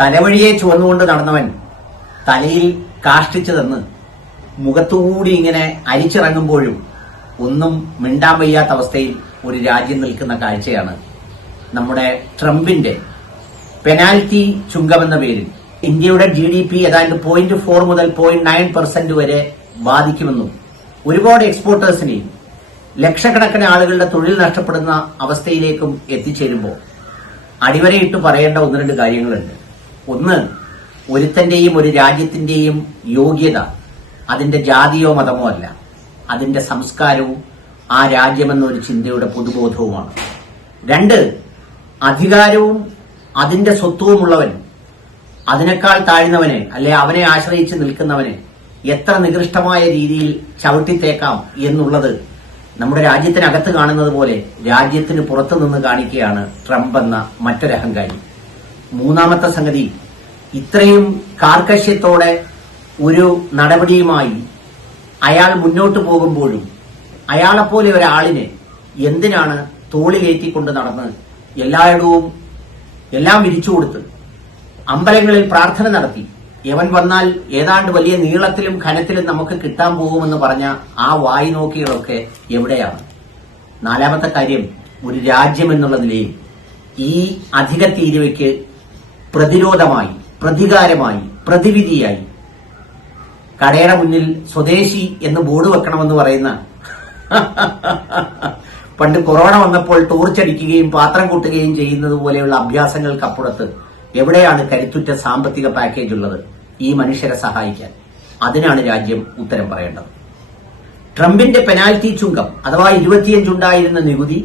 തലവഴിയെ ചുവന്നുകൊണ്ട് നടന്നവൻ തലയിൽ കാഷ്ടിച്ചു തന്ന് മുഖത്തുകൂടി ഇങ്ങനെ അരിച്ചിറങ്ങുമ്പോഴും ഒന്നും മിണ്ടാൻ വയ്യാത്ത അവസ്ഥയിൽ ഒരു രാജ്യം നിൽക്കുന്ന കാഴ്ചയാണ് നമ്മുടെ ട്രംപിന്റെ പെനാൽറ്റി ചുങ്കമെന്ന പേരിൽ. ഇന്ത്യയുടെ ജി ഡി പി ഏതാണ്ട് പോയിന്റ് ഫോർ മുതൽ പോയിന്റ് നയൻ പെർസെന്റ് വരെ ബാധിക്കുമെന്നും ഒരുപാട് എക്സ്പോർട്ടേഴ്സിനെയും ലക്ഷക്കണക്കിന് ആളുകളുടെ തൊഴിൽ നഷ്ടപ്പെടുന്ന അവസ്ഥയിലേക്കും എത്തിച്ചേരുമ്പോൾ അടിവരയിട്ട് പറയേണ്ട ഒന്ന് രണ്ട് കാര്യങ്ങളുണ്ട്. ഒന്ന് ഒരുത്തന്റെയും ഒരു രാജ്യത്തിന്റെയും യോഗ്യത അതിന്റെ ജാതിയോ മതമോ അല്ല. അതിന്റെ സംസ്കാരവും ആ രാജ്യമെന്നൊരു ചിന്തയുടെ പൊതുബോധവുമാണ്. രണ്ട് അധികാരവും അതിന്റെ സ്വത്വവുമുള്ളവൻ അതിനേക്കാൾ താഴ്ന്നവനെ അല്ലെ അവനെ ആശ്രയിച്ച് നിൽക്കുന്നവനെ എത്ര നികൃഷ്ടമായ രീതിയിൽ ചവിട്ടിത്തേക്കാം എന്നുള്ളത് നമ്മുടെ രാജ്യത്തിനകത്ത് കാണുന്നത് പോലെ രാജ്യത്തിന് പുറത്തു നിന്ന് കാണിക്കുകയാണ് ട്രംപ് എന്ന മറ്റൊരു അഹങ്കാരി മൂന്നാമത്തെ സംഗതി ഇത്രയും കാർക്കശ്യത്തോടെ ഒരു നടപടിയുമായി അയാൾ മുന്നോട്ട് പോകുമ്പോഴും അയാളെപ്പോലെ ഒരാളിനെ എന്തിനാണ് തോളിലേറ്റിക്കൊണ്ട് നടന്ന് എല്ലായിടവും എല്ലാം വിരിച്ചു കൊടുത്ത് അമ്പലങ്ങളിൽ പ്രാർത്ഥന നടത്തി. യവൻ വന്നാൽ ഏതാണ്ട് വലിയ നീളത്തിലും ഘനത്തിലും നമുക്ക് കിട്ടാൻ പോകുമെന്ന് പറഞ്ഞ ആ വായി നോക്കികളൊക്കെ എവിടെയാണ്? നാലാമത്തെ കാര്യം ഒരു രാജ്യം എന്നുള്ള നിലയിൽ ഈ അധിക തീരുവയ്ക്ക് പ്രതിരോധമായി പ്രതികാരമായി പ്രതിവിധിയായി. കടയുടെ മുന്നിൽ സ്വദേശി എന്ന് ബോർഡ് വെക്കണമെന്ന് പറയുന്ന പണ്ട് കൊറോണ വന്നപ്പോൾ ടോർച്ചടിക്കുകയും പാത്രം കൂട്ടുകയും ചെയ്യുന്നത് പോലെയുള്ള അഭ്യാസങ്ങൾക്കപ്പുറത്ത് എവിടെയാണ് കരുത്തുറ്റ സാമ്പത്തിക പാക്കേജ് ഉള്ളത്? ഈ മനുഷ്യരെ സഹായിക്കാൻ. അതിനാണ് രാജ്യം ഉത്തരം പറയേണ്ടത്. ട്രംപിന്റെ പെനാൽറ്റി ചുങ്കം അഥവാ ഇരുപത്തിയഞ്ചുണ്ടായിരുന്ന നികുതി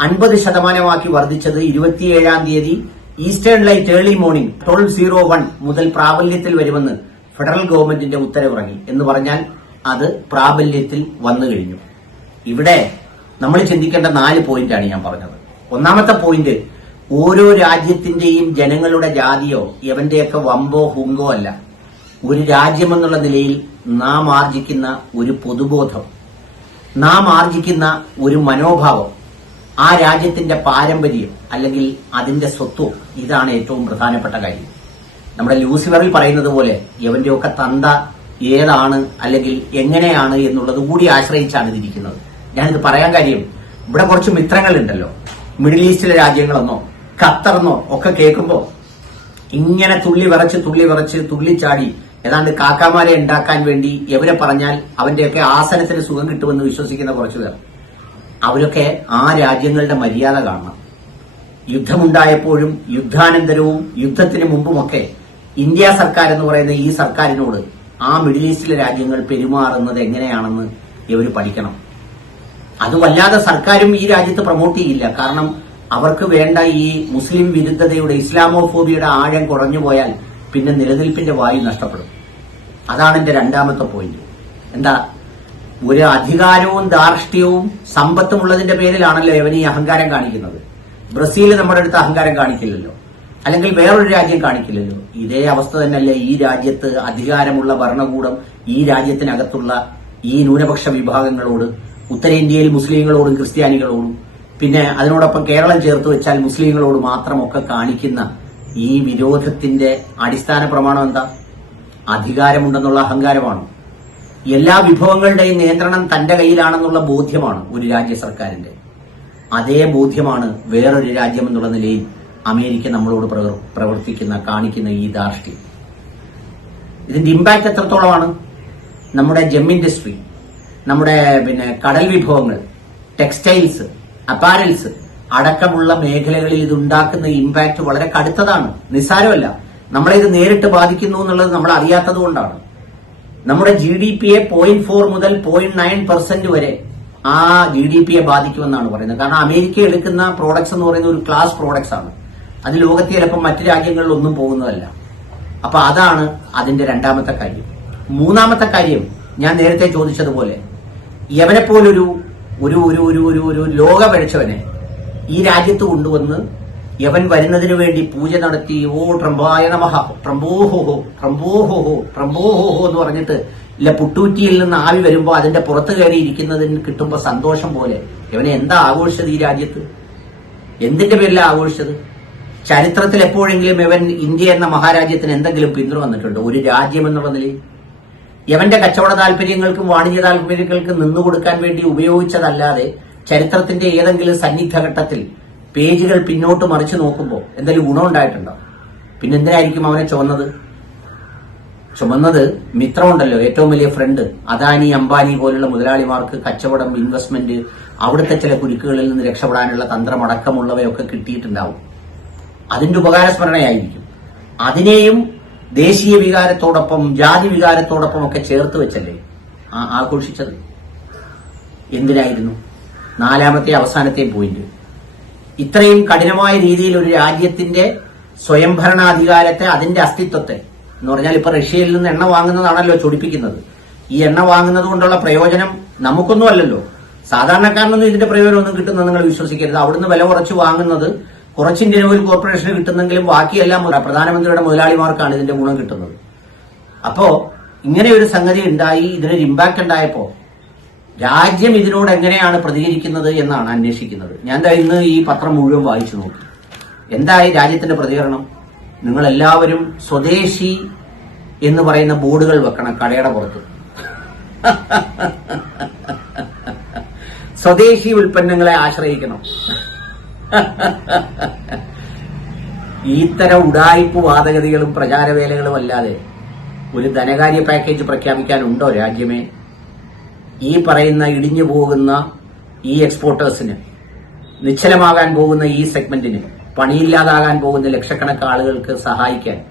അൻപത് ശതമാനമാക്കി വർദ്ധിച്ചത് ഇരുപത്തിയേഴാം തീയതി Eastern light early morning twelve zero one മുതൽ പ്രാബല്യത്തിൽ വരുമെന്ന് ഫെഡറൽ ഗവൺമെന്റിന്റെ ഉത്തരവിറങ്ങി എന്ന് പറഞ്ഞാൽ അത് പ്രാബല്യത്തിൽ വന്നു കഴിഞ്ഞു. ഇവിടെ നമ്മൾ ചിന്തിക്കേണ്ട നാല് പോയിന്റാണ് ഞാൻ പറഞ്ഞത്. ഒന്നാമത്തെ പോയിന്റ് ഓരോ രാജ്യത്തിന്റെയും ജനങ്ങളുടെ ജാതിയോ എവന്റെയൊക്കെ വമ്പോ ഹുങ്കോ അല്ല. ഒരു രാജ്യമെന്നുള്ള നിലയിൽ നാം ആർജിക്കുന്ന ഒരു പൊതുബോധം നാം ആർജിക്കുന്ന ഒരു മനോഭാവം ആ രാജ്യത്തിന്റെ പാരമ്പര്യം അല്ലെങ്കിൽ അതിന്റെ സ്വത്വം ഇതാണ് ഏറ്റവും പ്രധാനപ്പെട്ട കാര്യം. നമ്മുടെ ലൂസിഫറിൽ പറയുന്നത് പോലെ എവന്റെയൊക്കെ തന്ത ഏതാണ് അല്ലെങ്കിൽ എങ്ങനെയാണ് എന്നുള്ളത് കൂടി ആശ്രയിച്ചാണ് ഇതിരിക്കുന്നത്. ഞാനിത് പറയാൻ കാര്യം ഇവിടെ കുറച്ച് മിത്രങ്ങളുണ്ടല്ലോ. മിഡിൽ ഈസ്റ്റിലെ രാജ്യങ്ങളെന്നോ ഖത്തറെന്നോ ഒക്കെ കേൾക്കുമ്പോൾ ഇങ്ങനെ തുള്ളി വിറച്ച് തുള്ളി വിറച്ച് തുള്ളിച്ചാടി ഏതാണ്ട് കാക്കാമാരെ ഉണ്ടാക്കാൻ വേണ്ടി എവരെ പറഞ്ഞാൽ അവന്റെയൊക്കെ ആസനത്തിന് സുഖം കിട്ടുമെന്ന് വിശ്വസിക്കുന്ന കുറച്ചു പേർ. അവരൊക്കെ ആ രാജ്യങ്ങളുടെ മര്യാദ കാണണം. യുദ്ധമുണ്ടായപ്പോഴും യുദ്ധാനന്തരവും യുദ്ധത്തിന് മുമ്പുമൊക്കെ ഇന്ത്യ സർക്കാർ എന്ന് പറയുന്ന ഈ സർക്കാരിനോട് ആ മിഡിൽ ഈസ്റ്റിലെ രാജ്യങ്ങൾ പെരുമാറുന്നത് എങ്ങനെയാണെന്ന് ഇവർ പഠിക്കണം. അത് വല്ലാതെ സർക്കാരും ഈ രാജ്യത്ത് പ്രൊമോട്ട് ചെയ്യില്ല. കാരണം അവർക്ക് വേണ്ട ഈ മുസ്ലിം വിരുദ്ധതയുടെ ഇസ്ലാമോഫോബിയുടെ ആഴം കുറഞ്ഞു പോയാൽ പിന്നെ നിലനിൽപ്പിന്റെ വായു നഷ്ടപ്പെടും. അതാണ് എന്റെ രണ്ടാമത്തെ പോയിന്റ് എന്താ? ഒരു അധികാരവും ധാർഷ്ട്യവും സമ്പത്തും ഉള്ളതിന്റെ പേരിലാണല്ലോ ഇവൻ ഈ അഹങ്കാരം കാണിക്കുന്നത്. ബ്രസീൽ നമ്മുടെ അടുത്ത് അഹങ്കാരം കാണിക്കില്ലല്ലോ. അല്ലെങ്കിൽ വേറൊരു രാജ്യം കാണിക്കില്ലല്ലോ. ഇതേ അവസ്ഥ തന്നെയല്ലേ ഈ രാജ്യത്ത് അധികാരമുള്ള ഭരണകൂടം ഈ രാജ്യത്തിനകത്തുള്ള ഈ ന്യൂനപക്ഷ വിഭാഗങ്ങളോട് ഉത്തരേന്ത്യയിൽ മുസ്ലിങ്ങളോടും ക്രിസ്ത്യാനികളോടും പിന്നെ അതിനോടൊപ്പം കേരളം ചേർത്ത് വെച്ചാൽ മുസ്ലിങ്ങളോട് മാത്രമൊക്കെ കാണിക്കുന്ന ഈ വിരോധത്തിന്റെ അടിസ്ഥാന പ്രമാണം എന്താ? അധികാരമുണ്ടെന്നുള്ള അഹങ്കാരമാണ്? എല്ലാ വിഭവങ്ങളുടെയും നിയന്ത്രണം തന്റെ കയ്യിലാണെന്നുള്ള ബോധ്യമാണ് ഒരു രാജ്യ സർക്കാരിന്റെ. അതേ ബോധ്യമാണ് വേറൊരു രാജ്യം എന്നുള്ള നിലയിൽ അമേരിക്ക നമ്മളോട് പ്രവർത്തിക്കുന്ന കാണിക്കുന്ന ഈ ധാർഷ്ട്യം. ഇതിന്റെ ഇമ്പാക്ട് എത്രത്തോളമാണ്? നമ്മുടെ ജെം ഇൻഡസ്ട്രി നമ്മുടെ പിന്നെ കടൽ വിഭവങ്ങൾ ടെക്സ്റ്റൈൽസ് അപ്പാരൽസ് അടക്കമുള്ള മേഖലകളിൽ ഇതുണ്ടാക്കുന്ന ഇമ്പാക്ട് വളരെ കടുത്തതാണ്. നിസ്സാരമല്ല. നമ്മളെ ഇത് നേരിട്ട് ബാധിക്കുന്നു എന്നുള്ളത് നമ്മൾ അറിയാത്തത് കൊണ്ടാണ് നമ്മുടെ ജി ഡി പിയെ പോയിന്റ് ഫോർ മുതൽ പോയിന്റ് നയൻ പെർസെന്റ് വരെ ആ ജി ഡി പിയെ ബാധിക്കുമെന്നാണ് പറയുന്നത്. കാരണം അമേരിക്ക എടുക്കുന്ന പ്രോഡക്ട്സ് എന്ന് പറയുന്ന ഒരു ക്ലാസ് പ്രോഡക്ട്സ് ആണ്. അത് ലോകത്തെ ചിലപ്പോൾ മറ്റു രാജ്യങ്ങളിൽ ഒന്നും പോകുന്നതല്ല. അപ്പൊ അതാണ് അതിന്റെ രണ്ടാമത്തെ കാര്യം. മൂന്നാമത്തെ കാര്യം ഞാൻ നേരത്തെ ചോദിച്ചതുപോലെ യവനെ പോലൊരു ഒരു ഒരു ഒരു ഒരു ഒരു ലോക ഈ രാജ്യത്ത് കൊണ്ടുവന്ന് യവൻ വരുന്നതിനു വേണ്ടി പൂജ നടത്തി ഓ ട്രംബായ നമഹ ട്രംബോഹോഹോ ട്രംബോഹോഹോ ട്രംബോഹോഹോ എന്ന് പറഞ്ഞിട്ട് ഇല്ല പുട്ടൂറ്റിയിൽ നിന്ന് ആവി വരുമ്പോൾ അതിന്റെ പുറത്ത് കയറി ഇരിക്കുന്നതിന് കിട്ടുമ്പോൾ സന്തോഷം പോലെ. ഇവനെ എന്താ ആഘോഷിച്ചത് ഈ രാജ്യത്ത്? എന്തിന്റെ പേരിലാണ് ആഘോഷിച്ചത്? ചരിത്രത്തിൽ എപ്പോഴെങ്കിലും ഇവൻ ഇന്ത്യ എന്ന മഹാരാജ്യത്തിന് എന്തെങ്കിലും പിന്തുണ വന്നിട്ടുണ്ടോ? ഒരു രാജ്യം എന്നുള്ള നിലയിൽ? യവന്റെ കച്ചവട താല്പര്യങ്ങൾക്കും വാണിജ്യ താല്പര്യങ്ങൾക്കും നിന്നുകൊടുക്കാൻ വേണ്ടി ഉപയോഗിച്ചതല്ലാതെ ചരിത്രത്തിന്റെ ഏതെങ്കിലും സന്നിഗ്ധ ഘട്ടത്തിൽ പേജുകൾ പിന്നോട്ട് മറിച്ച് നോക്കുമ്പോൾ എന്തെങ്കിലും പിന്നെ എന്തിനായിരിക്കും അവനെ ചുമന്നത്? ചുമന്നത് മിത്രമുണ്ടല്ലോ ഏറ്റവും വലിയ ഫ്രണ്ട് അദാനി അംബാനി പോലുള്ള മുതലാളിമാർക്ക് കച്ചവടം ഇൻവെസ്റ്റ്മെന്റ് അവിടുത്തെ ചില കുരുക്കുകളിൽ നിന്ന് രക്ഷപ്പെടാനുള്ള തന്ത്രമടക്കമുള്ളവയൊക്കെ കിട്ടിയിട്ടുണ്ടാവും. അതിന്റെ ഉപകാരസ്മരണയായിരിക്കും. അതിനെയും ദേശീയ വികാരത്തോടൊപ്പം ജാതി വികാരത്തോടൊപ്പം ഒക്കെ ചേർത്ത് വെച്ചല്ലേ ആഘോഷിച്ചത്? എന്തിനായിരുന്നു? നാലാമത്തെ അവസാനത്തെ പോയിന്റ് ഇത്രയും കഠിനമായ രീതിയിൽ ഒരു രാജ്യത്തിന്റെ സ്വയംഭരണാധികാരത്തെ അതിന്റെ അസ്തിത്വത്തെ എന്ന് പറഞ്ഞാൽ ഇപ്പൊ റഷ്യയിൽ നിന്ന് എണ്ണ വാങ്ങുന്നതാണല്ലോ ചൊടിപ്പിക്കുന്നത്. ഈ എണ്ണ വാങ്ങുന്നത് കൊണ്ടുള്ള പ്രയോജനം നമുക്കൊന്നും അല്ലല്ലോ. സാധാരണക്കാരനൊന്നും ഇതിന്റെ പ്രയോജനമൊന്നും കിട്ടുന്നത് നിങ്ങൾ വിശ്വസിക്കരുത്. അവിടുന്ന് വില കുറച്ച് വാങ്ങുന്നത് കുറച്ച് ഇന്ത്യൻ ഓയിൽ കോർപ്പറേഷന് കിട്ടുന്നെങ്കിലും ബാക്കിയെല്ലാം പ്രധാനമന്ത്രിയുടെ മുതലാളിമാർക്കാണ് ഇതിന്റെ ഗുണം കിട്ടുന്നത്. അപ്പോ ഇങ്ങനെ ഒരു സംഗതി ഉണ്ടായി ഇതിനൊരു ഇമ്പാക്ട് ഉണ്ടായപ്പോ രാജ്യം ഇതിനോട് എങ്ങനെയാണ് പ്രതികരിക്കുന്നത് എന്നാണ് അന്വേഷിക്കുന്നത്. ഞാൻ ഇന്ന് ഈ പത്രം മുഴുവൻ വായിച്ചു നോക്കി. എന്തായി രാജ്യത്തിന്റെ പ്രതികരണം? നിങ്ങൾ എല്ലാവരും സ്വദേശി എന്ന് പറയുന്ന ബോർഡുകൾ വെക്കണം കടയുടെ പുറത്ത്. സ്വദേശി ഉൽപ്പന്നങ്ങളെ ആശ്രയിക്കണം. ഇത്തരം ഉടായ്പ വാദഗതികളും പ്രചാരവേലകളും അല്ലാതെ ഒരു ധനകാര്യ പാക്കേജ് പ്രഖ്യാപിക്കാനുണ്ടോ രാജ്യമേ? ഈ പറയുന്ന ഇടിഞ്ഞു പോകുന്ന ഈ എക്സ്പോർട്ടേഴ്സിന് നിശ്ചലമാകാൻ പോകുന്ന ഈ സെഗ്മെന്റിന് പണിയില്ലാതാകാൻ പോകുന്ന ലക്ഷക്കണക്ക് ആളുകൾക്ക് സഹായിക്കാൻ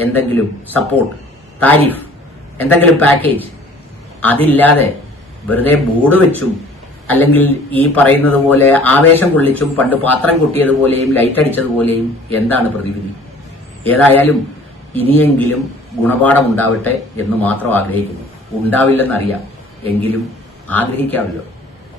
എന്തെങ്കിലും സപ്പോർട്ട് താരിഫ് എന്തെങ്കിലും പാക്കേജ് അതില്ലാതെ വെറുതെ ബോർഡ് വെച്ചും അല്ലെങ്കിൽ ഈ പറയുന്നത് പോലെ ആവേശം കൊള്ളിച്ചും പണ്ട് പാത്രം കൊട്ടിയതുപോലെയും ലൈറ്റ് അടിച്ചതുപോലെയും എന്താണ് പ്രതിവിധി? ഏതായാലും ഇനിയെങ്കിലും ഗുണപാഠം ഉണ്ടാവട്ടെ എന്ന് മാത്രം ആഗ്രഹിക്കുന്നു. ഉണ്ടാവില്ലെന്നറിയാം. എങ്കിലും ആഗ്രഹിക്കാമല്ലോ.